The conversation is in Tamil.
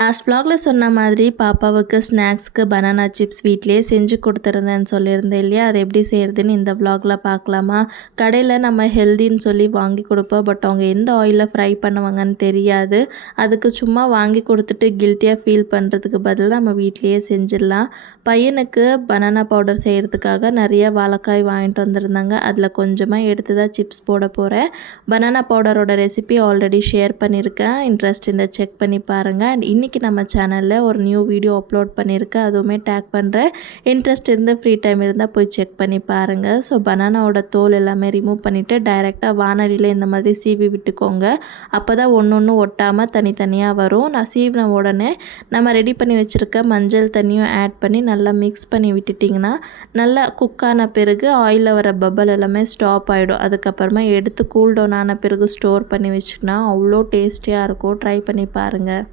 லாஸ்ட் vlogல சொன்ன மாதிரி பாப்பாவுக்கு ஸ்நாக்ஸ்க்கு பனானா சிப்ஸ் வீட்டிலேயே செஞ்சு கொடுத்துருந்தேன்னு சொல்லியிருந்தேன் இல்லையா? அது எப்படி செய்கிறதுன்னு இந்த vlogல பார்க்கலாமா? கடையில் நம்ம ஹெல்தின்னு சொல்லி வாங்கி கொடுப்போம். பட் அவங்க எந்த ஆயிலில் ஃப்ரை பண்ணுவாங்கன்னு தெரியாது. அதுக்கு சும்மா வாங்கி கொடுத்துட்டு கில்ட்டியாக ஃபீல் பண்ணுறதுக்கு பதிலாக நம்ம வீட்டிலேயே செஞ்சிடலாம். பையனுக்கு பனானா பவுடர் செய்கிறதுக்காக நிறைய வாழைக்காய் வாங்கிட்டு வந்திருந்தாங்க. அதில் கொஞ்சமாக எடுத்து தான் சிப்ஸ் போட போகிறேன். பனானா பவுடரோட ரெசிபி ஆல்ரெடி ஷேர் பண்ணியிருக்கேன். இன்ட்ரெஸ்ட் இருந்தால் செக் பண்ணி பாருங்கள். அண்ட் இன்றைக்கி நம்ம சேனலில் ஒரு நியூ வீடியோ அப்லோட் பண்ணியிருக்கேன். அதுவுமே டேக் பண்ணுறேன். இன்ட்ரெஸ்ட் இருந்து ஃப்ரீ டைம் இருந்தால் போய் செக் பண்ணி பாருங்கள். ஸோ பனானாவோட தோல் எல்லாமே ரிமூவ் பண்ணிவிட்டு டைரெக்டாக வானலியில் இந்த மாதிரி சீவி விட்டுக்கோங்க. அப்போ தான் ஒன்று ஒட்டாமல் தனித்தனியாக வரும். நான் சீவின உடனே நம்ம ரெடி பண்ணி வச்சுருக்க மஞ்சள் தண்ணியும் ஆட் பண்ணி நல்லா மிக்ஸ் பண்ணி விட்டுட்டிங்கன்னா நல்லா குக்கான பிறகு ஆயிலில் வர பபல் எல்லாமே ஸ்டாப் ஆகிடும். அதுக்கப்புறமா எடுத்து கூல் டவுன் ஆன பிறகு ஸ்டோர் பண்ணி வச்சுக்கினா அவ்வளோ டேஸ்டியாக இருக்கும். ட்ரை பண்ணி பாருங்கள்.